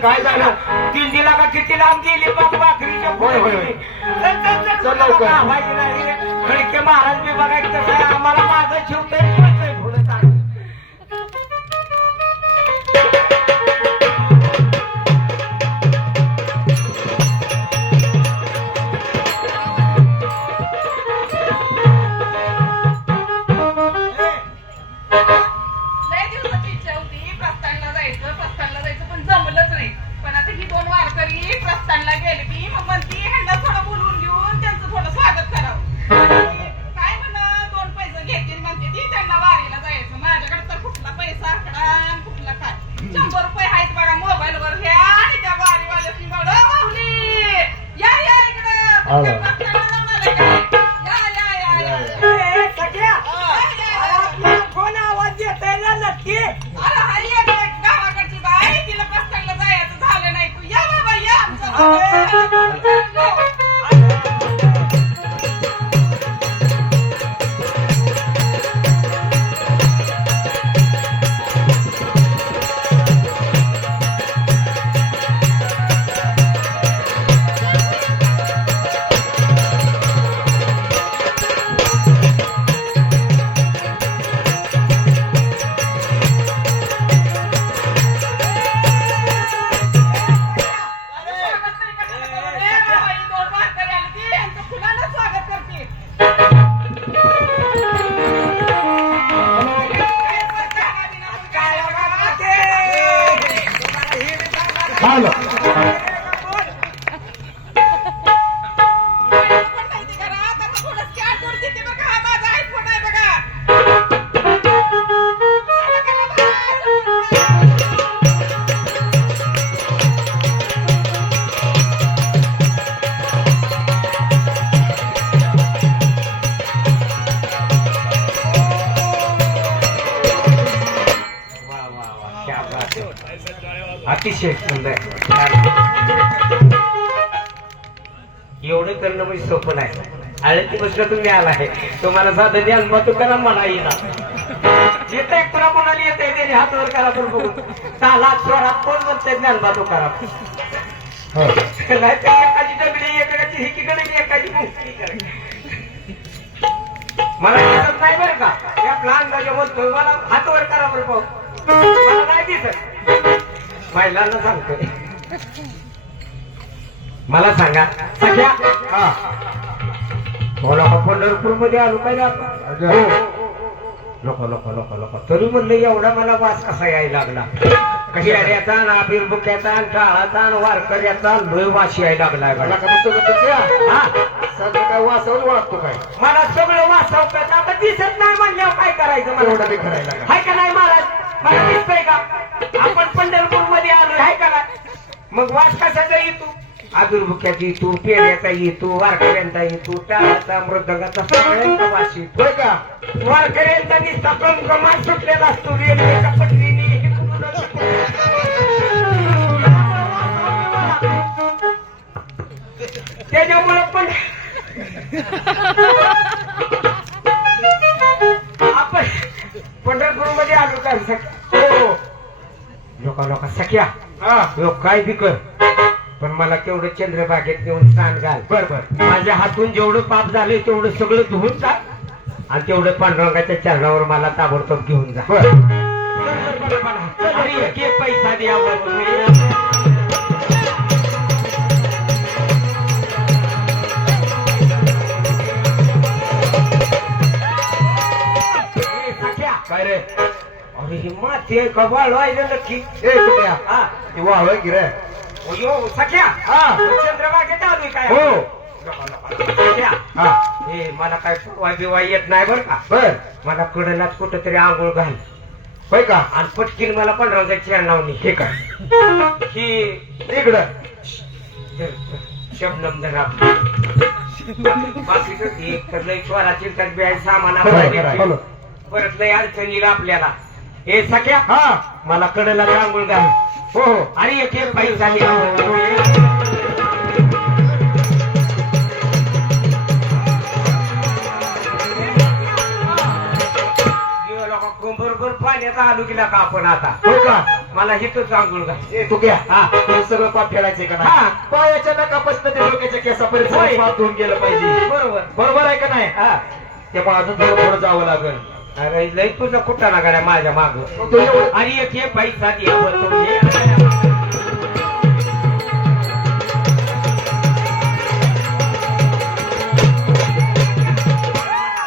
काय झालं दिंडीला का किती लांब गेली बाप भाकरीच्या खडके महाराज बी बघायचं कसं आहे आम्हाला माझं शिवतंय पुढे चालू अतिशय सुंदर एवढं करणं म्हणजे सोपं नाही आळती बसला तुम्ही आला आहे तुम्हाला साधं ज्ञान मग करा म्हणा येणार येत एक पुन्हा कोणाला येत आहे त्याने हातवर करा पण बघून 6 लाख स्वरात कोण म्हणते ज्ञान बातू करा नाही तर एकाची दगडी एकाची हिकीकडे एकाची मुक्ती मला दिसत नाही बरं का या लहान जागे बोलतोय मला हातवर करा बरं पाहू मला नाही दिसत महिलांना सांगतोय मला सांगा सख्या बोला पंढरपूर मध्ये आलो काय लोक लोक लोक लोक तरी म्हणलं एवढा मला वास कसा यायला लागला कशाचा ना बिरबुक्याचा काळाचा वारकऱ्याचा लोय वास यायला लागलाय मला काय वासावर वाटतो काय मला सगळं वासावत आता दिसत नाही म्हणल्यावर काय करायचं मला एवढं करायला हाय का नाही महाराज मला दिसतंय का आपण पंढरपूर मध्ये आलो हाय का मग वास कशाचा येतो आदुर्भुक्याचा येतो पेड्याचा येतो वारकऱ्यांचा येतो टाळाचा मृदंगाचा सगळ्यांचा वास येतो का वारकऱ्यांचा निस्ता कमकमाट सुटलेला असतो रेल्वेच्या पटरीने त्याच्यामुळे पण आपण पंढरपूर मध्ये आलो का लोक सख्या लोक काय बी कर पण मला तेवढं चंद्रबागेत नेऊन स्नान घाल बर माझ्या हातून जेवढं पाप झाले तेवढं सगळं धुवून जा आणि तेवढं पांडुरंगाच्या चरणावर मला ताबडतोब घेऊन जा पैसा द्या काय रे अरे ही माती कबाळ व्हायला नक्की वाह की रे सख्या चंद्रबागेत आलोय काय हे मला काय बिवाय येत नाही बर का बर मला कडलाच कुठं तरी आंघोळ घाल होय का आणि पटकीन मला पांडुरंगाच्या चरणावनी हे काय ही इकडं शबनम धरा बाकी लय स्वराची सामान परत लय अडचणीला आपल्याला हे सख्या मला कडला आंघोळ घाल हो हो आणि एक एक बाई झाली बरोबर पाण्यात आलो गेला का आपण आता हो का मला हिथंच आंघोळ घाल ए तू घ्या हा. तुला सगळं पाप फेडायचंय का हा. नाही पायाच्या नकापासून ते डोक्याच्या केसापर्यंत होय. सगळं पाप धुवून गेलं पाहिजे बरोबर बरोबर आहे का नाही हा त्यामुळे अजून थोडं थोडं जावं लागेल अरे लय तुझा कुठं ना गाड्या माझ्या माग मग तू एवढं आणि एक हे पैसा दे